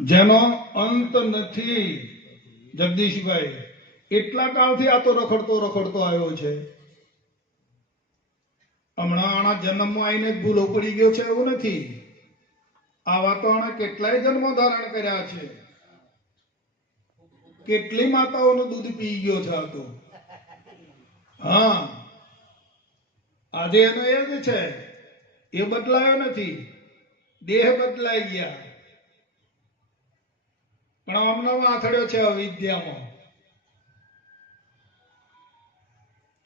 જેનો અંત નથી. જગદીશભાઈ એટલા કાળથી આ તો રખડતો આવ્યો છે. હમણાં આના જન્મમાં આવીને ભૂલો પડી ગયો છે એવું નથી. આવા તો આણે કેટલાય જન્મ ધારણ કર્યા છે. કેટલી માતાઓનું દૂધ પી ગયો છે આ તો. હા, આજે એનો એ જ છે, એ બદલાયો નથી. દેહ બદલાઈ ગયા, પણ આમનો આથડ્યો છે અવિદ્યામાં.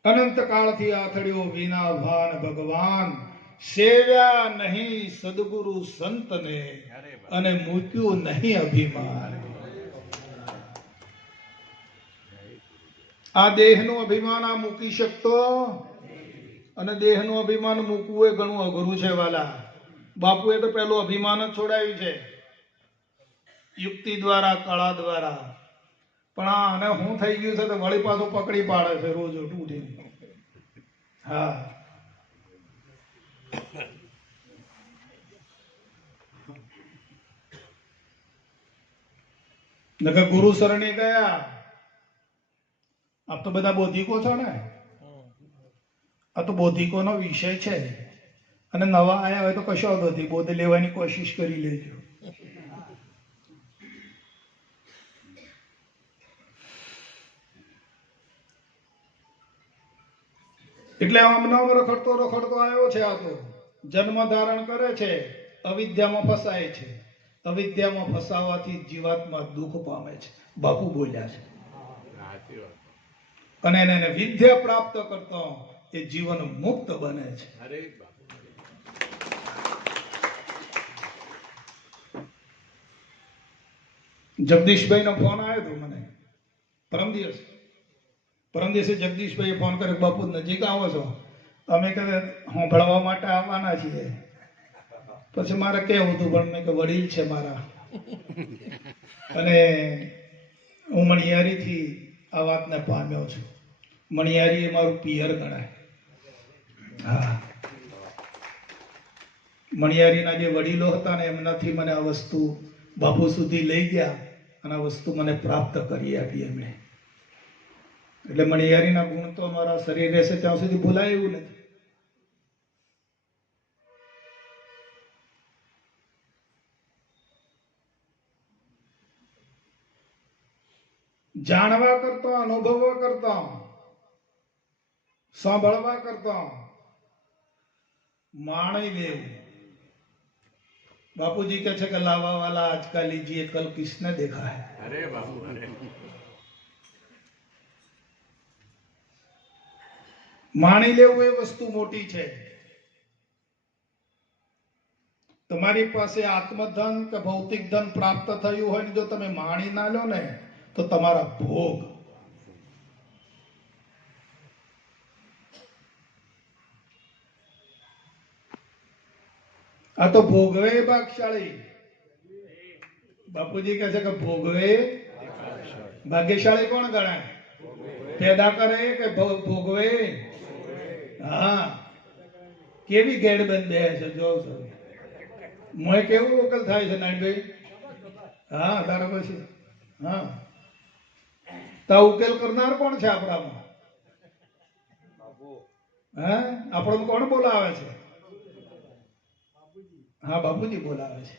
અનંત કાળથી આથડ્યો વિના ભાન ભગવાન. સેવ્યા નહીં સદગુરુ સંતને, અને મૂક્યું નહીં અભિમાન. આ દેહનું અભિમાન આ મૂકી શકતો, અને દેહનું અભિમાન મૂકવું એ ઘણું અઘરું છે વાલા. બાપુએ તો પેલું અભિમાન જ છોડાવ્યું છે, યુક્તિ દ્વારા, કળા દ્વારા. પણ આને હું થઈ ગયું છે તો વળી પાછું પકડી પાડે છે રોજ ઉઠીને. હા, નકર ગુરુ શરણે ગયા. આપ તો બધા બૌદ્ધિકો છો ને, આ તો બૌદ્ધિકોનો વિષય છે. અને નવા આયા હોય તો કશો વાંધો નથી, બોધ લેવાની કોશિશ કરી લેજો. એટલે આમનામ રખડતો આવ્યો છે. આ તો જન્મ ધારણ કરે છે, અવિદ્યામાં ફસાય છે. અવિદ્યામાં ફસાવાથી જીવાત્મા દુઃખ પામે છે. બાપુ બોલ્યા છે. અને એને વિદ્યા પ્રાપ્ત કરતો એ જીવન મુક્ત બને છે. જગદીશભાઈ નો ફોન આવ્યો હતો મને પરમ દિવસે જગદીશભાઈએ ફોન કર્યો, બાપુ નજીક આવો છો? અમે કહે સાંભળવા માટે આવવાના છીએ. પછી મારે કેવું હતું, પણ મેં કે વડીલ છે મારા, અને હું મણિયારીથી આ વાતને પામ્યો છું. મણિયારી એ મારું પિયર ગણાય. હા, મણિયારીના જે વડીલો હતા ને એમનાથી મને આ વસ્તુ બાપુ સુધી લઈ ગયા, અને આ વસ્તુ મને પ્રાપ્ત કરી આપી એમણે. એટલે મણિયારીના ગુણ તો મારા શરીર રહેશે ત્યાં સુધી ભૂલાય એવું નથી. જાણવા કરતા, અનુભવવા કરતા, સાંભળવા કરતા માણી લેવું. बापूजी कहते हैं कि लावा वाला आज का लीजिए, कल किसने देखा है? अरे बापू, अरे માણી લેવું એ વસ્તુ મોટી છે. તમારી પાસે આત્મધન કે ભૌતિક ધન પ્રાપ્ત થયું હોય ને જો તમે માણી ના લો ને તો તમારા ભોગ. આ તો ભોગવે ભાગશાળી. બાપુજી કહે છે કે ભોગવે ભાગ્યશાળી કોણ ગણાય? પેદા કરે કે ભોગવે? હા, કેવી ગેડબંધ બે છે જો. મોય કેવું વકલ થાય છે નાનભાઈ? હા, તારા પછી હા, તા ઉકેલ કરનાર કોણ છે આપણામાં? હા, આપણને કોણ બોલાવે છે? હા, બાપુજી બોલાવે છે.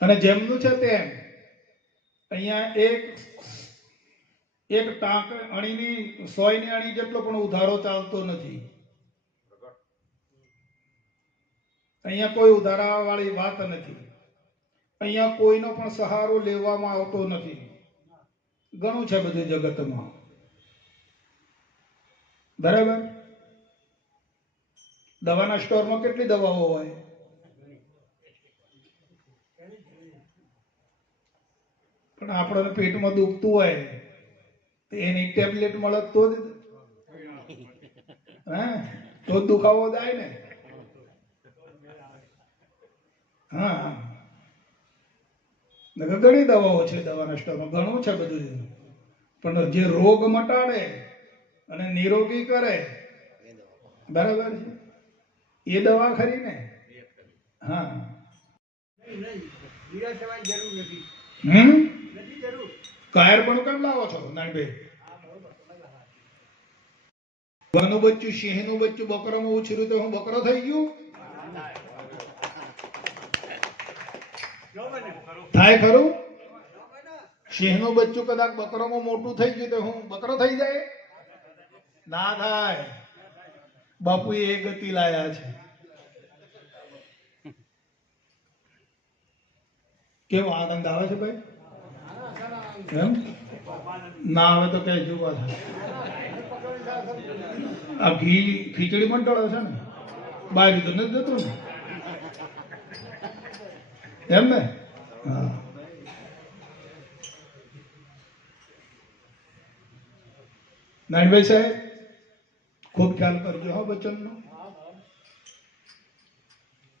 અને જેમનું છે તેમ અહીંયા એક ટાંક અણીની 100 ની અણી જેટલો પણ ઉધારો ચાલતો નથી. અહીંયા કોઈ ઉધારા વાળી વાત નથી. અહીંયા કોઈનો પણ સહારો લેવામાં આવતો નથી. ઘણું છે બધું જગતમાં, બરાબર? દવાના સ્ટોરમાં કેટલી દવાઓ હોય, પણ આપણને પેટમાં દુખતું હોય તો એની ટેબ્લેટ મળે તો જ તો દુખાવો જાય ને. હા, ઘણી દવાઓ છે દવાના સ્ટોરમાં, ઘણું છે બધું. પણ જે રોગ મટાડે અને નિરોગી કરે, બરાબર છે, એ દવા ખરી ને. હા નિરાશ થવાની જરૂર નથી. હમ નથી જરૂર. કાયર પણ કેમ લાવો છો નાનભાઈ? ઘરનું બચ્ચું સિંહનું બચ્ચું બકરામાં ઉછર્યું તો હું બકરો થઈ ગયું? જો બને. થાય ખરું? જો બને. સિંહનું બચ્ચું કદાચ બકરોમાં મોટું થઈ ગયું તો હું બકરો થઈ જાય? ના થાય. બાપુએ એ ગતિ લાયા છે. કેવો આનંદ આવે છે ભાઈ? એમ ના આવે તો કઈ જોવા છે. આ ઘી ખીચડી મંડળ છે ને, બહાર તો નથી જતું ને, એમ ને? હા. નાનભાઈ સાહેબ ખૂબ ખ્યાલ કરજો હો બચ્ચનનો.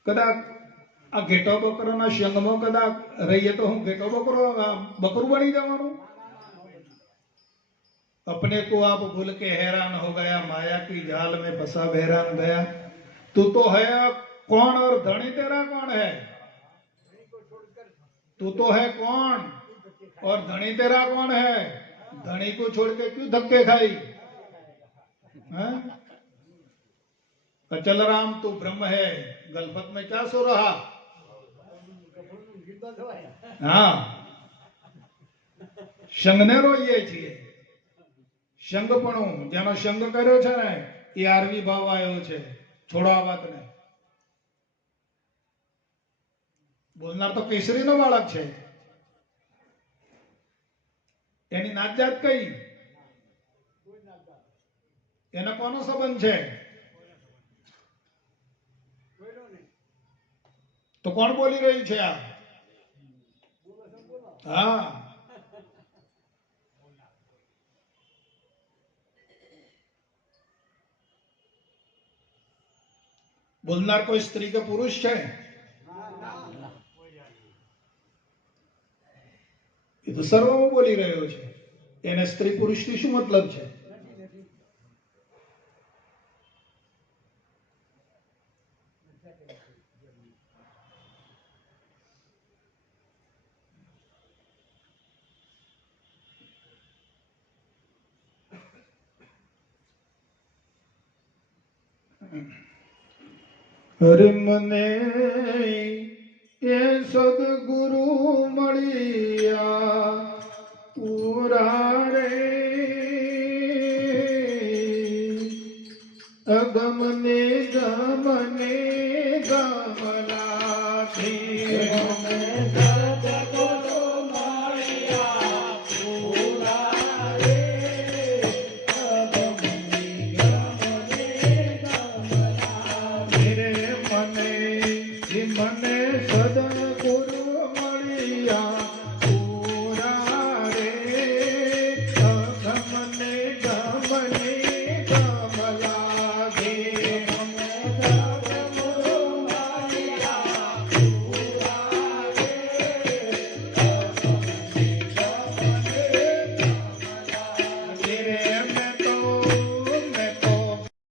કદાચ આ ઘેટો બકરોના સંગમાં કદાચ રહીએ તો હું ઘેટો બકરો બકરું બની જવાનું? अपने को आप भूल के हैरान हो गया, माया की जाल में फंसा हैरान गया। तू तो है कौन और धनी तेरा कौन है? तू तो है कौन और धनी तेरा कौन है? धनी को छोड़ के क्यों धक्के खाई? हैं? अचल राम तू ब्रह्म है, गलफत में क्या सो रहा? हाँ, संघने रोઈએ છીએ. સંગપણું જેનો સંગ કર્યો છે ને એ આરવી ભાવ આવ્યો છે. છોડો આ વાતને. બોલનાર તો કેસરીનો બાળક છે. એની નાત જાત કઈ? એનો કોનો સંબંધ છે? તો કોણ બોલી રહ્યું છે આ? હા, બોલનાર કોઈ સ્ત્રી કે પુરુષ છે? એ તો સર્વમાં બોલી રહ્યો છે. એને સ્ત્રી પુરુષથી શું મતલબ છે? અરે મને એ સદગુરુ મળ્યા પૂરા રે, અગમને ગમને ગમલાથી